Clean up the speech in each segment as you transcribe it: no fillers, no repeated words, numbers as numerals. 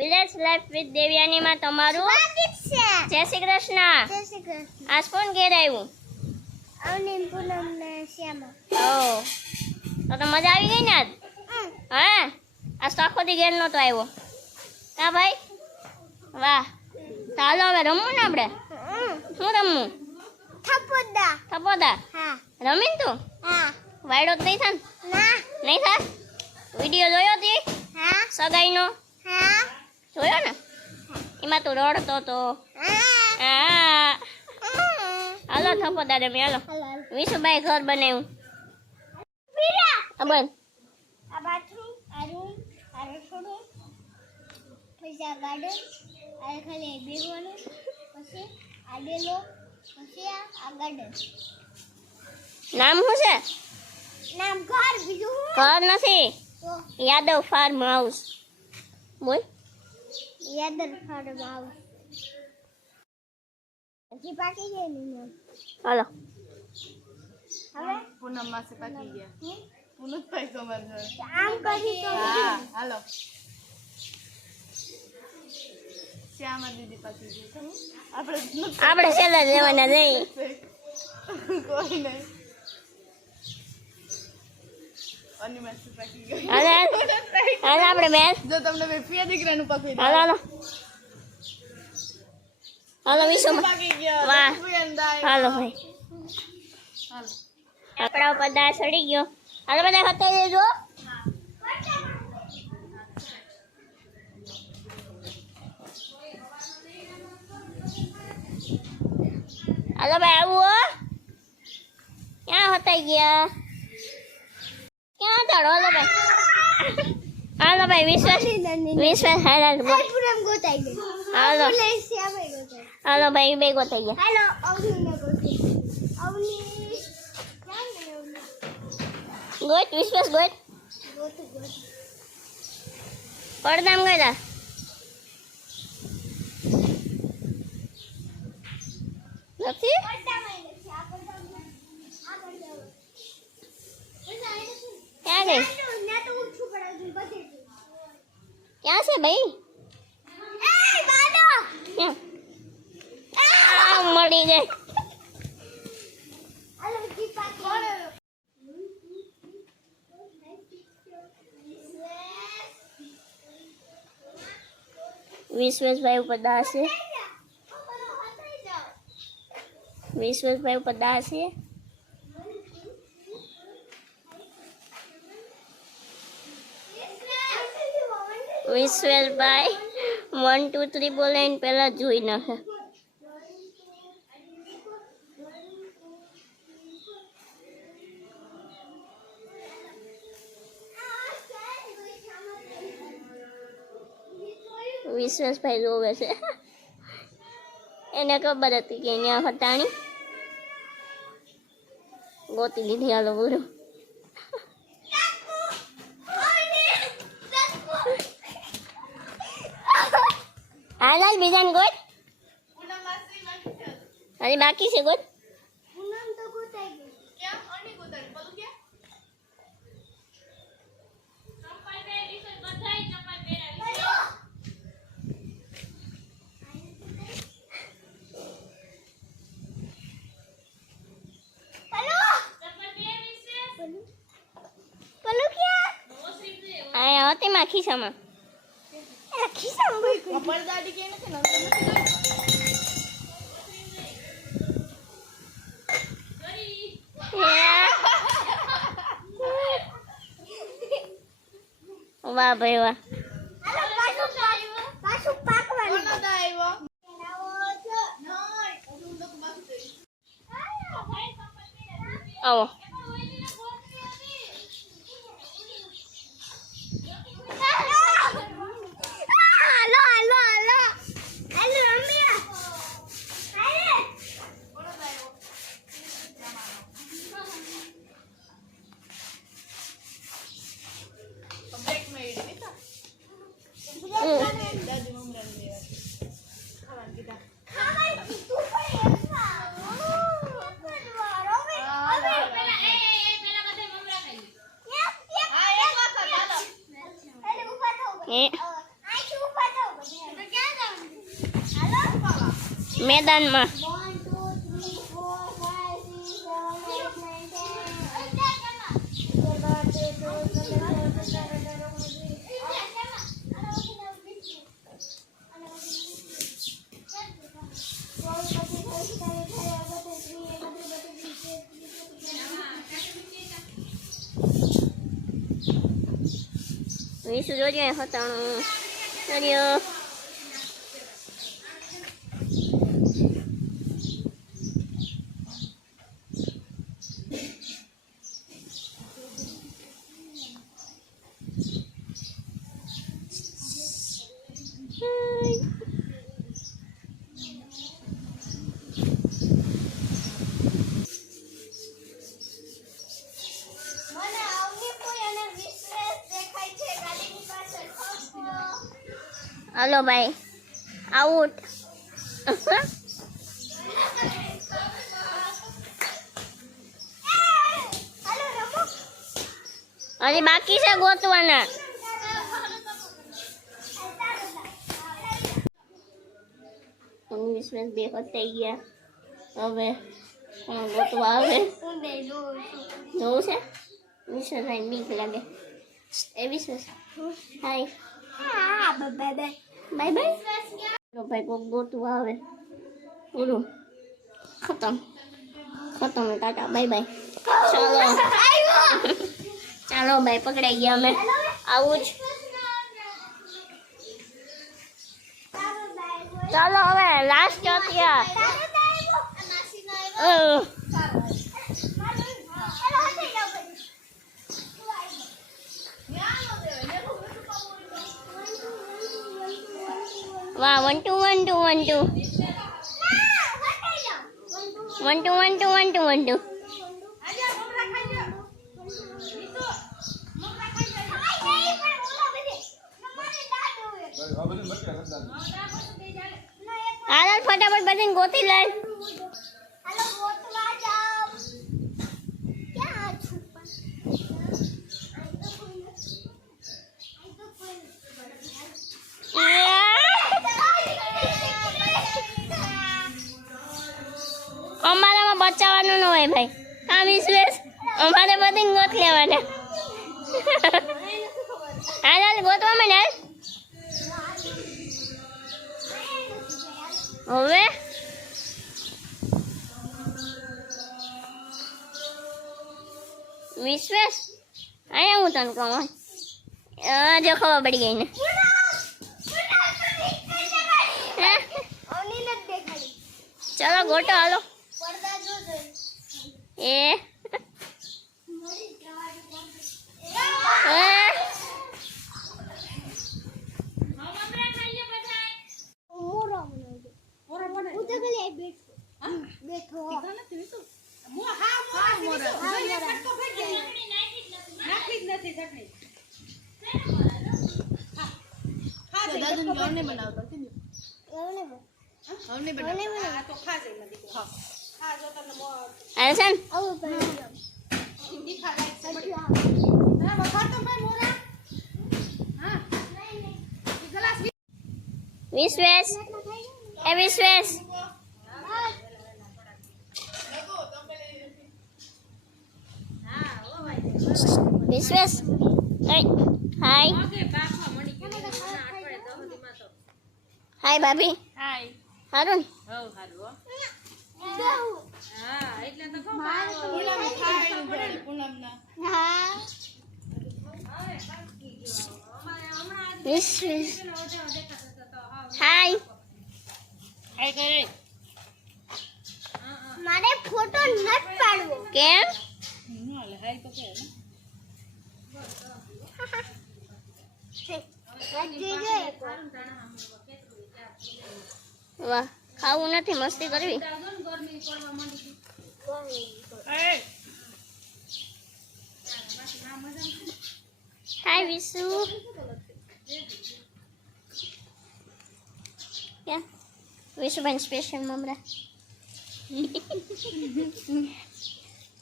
Village life with Devyani માં તમારું સ્વાગત છે. જય શ્રી કૃષ્ણ. જય શ્રી કૃષ્ણ. આજ કોણ ઘેર આવ્યું? અવની પૂનમ ને શ્યામા. તો મજા આવી ગઈ ને આજ? હા, આજ તો આખો દી ઘેર નહોતો આવ્યો. હા ભાઈ, વાહ. ચાલો હવે રમવું ને આપણે. શું રમવું? થપોદા. થપોદા હા. રમીન તું? હા. વાયડો તો નહીં થાય ને? ના. નહીં થાય? વિડીયો જોયો તે હા. સગાઈનો? હા. જોયો ને? એમાં તું રડતો તો. હા. હાલો થપોદા રમી હાલો. વિશુભાઈ ઘર બનાવ્યું. બોલ. આ બાથરૂમ, આ રૂમ, આ રસોડું, પછી આ ગાર્ડન, આ ખાલી બેસવાનું, પછી આ ડેલો, પછી આ ગાર્ડન. નામ શું છે? નામ ઘર, બીજું શું? ઘર નથી, તો યાદવ ફાર્મ હાઉસ. બોલ. યાદર ફાર્મ હાઉસ. હજી પાકી જાય ને નામ. હાલો. હવે પૂનમ માસે પાકી ગયા. પૂનમ ભાઈ કમર જોડે. આમ કરી તો હા, હાલો. શ્યામા દીદી પાકી ગઈ. આપણે છેલ્લા લેવાના નહીં. કોઈ નહીં. અની માસે પાકી ગઈ. હાલો હાલો આપણે બેન. જો તમને બે પિયા દીકરાનું પકડી દે. હાલો હાલો હાલો વિશુ પાકી ગયા. વાહ. પુયંદાય. હાલો ભાઈ. હાલો. આપણા ઉપર દાળ ચડી ગયો. હાલો બધા ખાતા દેજો. હાલો ભાઈ આવું હો. ક્યાં હતાઈ ગયા? ક્યાં હતા? હાલો ભાઈ. હાલો ભાઈ વિશ્વાસ હાલો બોલ. પૂનમ ગોતાઈ ગઈ. હાલો બોલે શ્યામે ગોતાઈ. હાલો ભાઈ બે ગોતાઈ ગયા. હાલો અવનીને ગોતાઈ. અવની ક્યાં ને અવની? ગોત વિશ્વાસ ગોત. ગોતું ગોતું. પડદામ ગયા. નથી પડદામાં નથી, આ પડદામાં. આ પડદામાં. ક્યાં ગઈ? ના તો ઊંચું પડાવ્યું બધે. ક્યાં છે ભાઈ? એ બાદો. ક્યાં? આ મળી ગઈ. હાલો દીપા કોણ? વિશ્વેશભાઈ ઉપર દાસ છે. વિશ્વેશભાઈ ઉપર દાસ છે. વિશ્વેશભાઈ 1 2 3 બોલે ને પહેલા જોઈ નાખે. વિશ્વેશભાઈ જોવે છે. એને ખબર હતી કે અહીંયા હટાણી ગોતી લીધી. હાલો બોલો. હાલ હાલ બીજાને ગોત. પૂનમ માસી બાકી છે. હજી બાકી છે ગોત. પૂનમ તો ગોતાઈ ગઈ. ક્યાં? અની ગોતારી. બોલું ક્યાં? પલુ ક્યાં? આ હતી માં ખિસ્સામાં. એ ખિસ્સામાં ગઈ. પડદાડી કે નથી ને નથી ગઈ. વાહ ભાઈ વાહ. હાલો પાછું પાકવાનું. કોનો દા આવ્યો? આવો. હાલો હાલો હાલો હાલો રમ્યા. હાલે. બ્રેક મેડી દીધા. દાદી મમ્મી લેવા. ખાવાનું કીધા. ખાવાનું તું પણ એમ ખાઓ. હવે મેદાનમાં. 1 2 3 વિશુ જોજો હતાણું જોજો. મને આવની કોઈ અને વિશ્વાસ દેખાય છે ગાડીની પાછળ. હાલો ભાઈ આઉટ. હાલો રમો. હજી બાકી છે ગોતવાના. વિશ્વાસ બે હતાઈ ગયા. હવે કોણ ગોતવા આવે હું બે જોઉં છું. જોવું છે. વિશ્વાસ ભાઈ બીક લાગે. એ વિશ્વાસ હાય હા બાય બાય. Bye bye. તો ભાઈ કોક ગોતવા આવે. પૂરું ખતમ ખતમ. Tata bye bye. ચાલો ચાલો ભાઈ પકડાઈ ગયા અમે. આવું જ. ચાલો હવે લાસ્ટ અત્યારે. વાહ 1 2 1 2 1 2 1 2 1 2 1 2 1 2. હાલ ફટાફટ બધાને ગોતી લે. હાલો ગોતવા જાવ. ક્યાં છું અમારામાં બચાવવાનું ન હોય ભાઈ. આ વિશ્વાસ અમારે બધી ગોત લેવાના. હાલ હાલ ગોતવા મને હાલ. હવે વિશ્વાસ અહીંયા હું તને કહું જો ખબર પડી ગઈ ને. હે? ઓની નથી દેખાડી. ચલો ગોટો હાલો. પડદા જોજો. એ હું તો ખાલી આ બેઠો. બેઠો. આલસન આવું પડે. વિશ્વાસ એ વિશ્વાસ વિશ્વાસ હાય હાય ભાભી હાય હારું હવ હારું હો. બેહું. હા એટલે તો કહું હા. વિશ્વાસ હાય હાય કરે. મારે ફોટો નત પાડવો. કેમ હાય તો કે વાહ ખાવું નથી મસ્તી કરવી. હાય વિશુ ક્યાં વિશુભાઈ સ્પેશિયલ મમરા.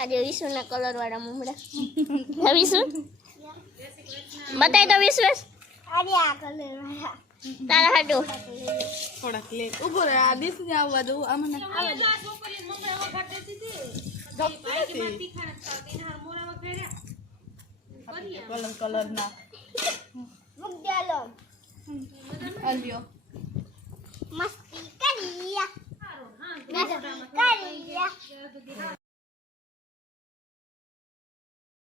આજે વિશુના કલર વાળા મમરા. વિશુ બતાય તો વિશ્વાસ. અરે આ કલર વાળા. તારા હાટું થોડાક લે ઉભો રહે આ ડીશ ને આવવા દઉં આમને કલર કલર ના મૂક દેલો આલ્યો મસ્તી કરી મસ્તી કરી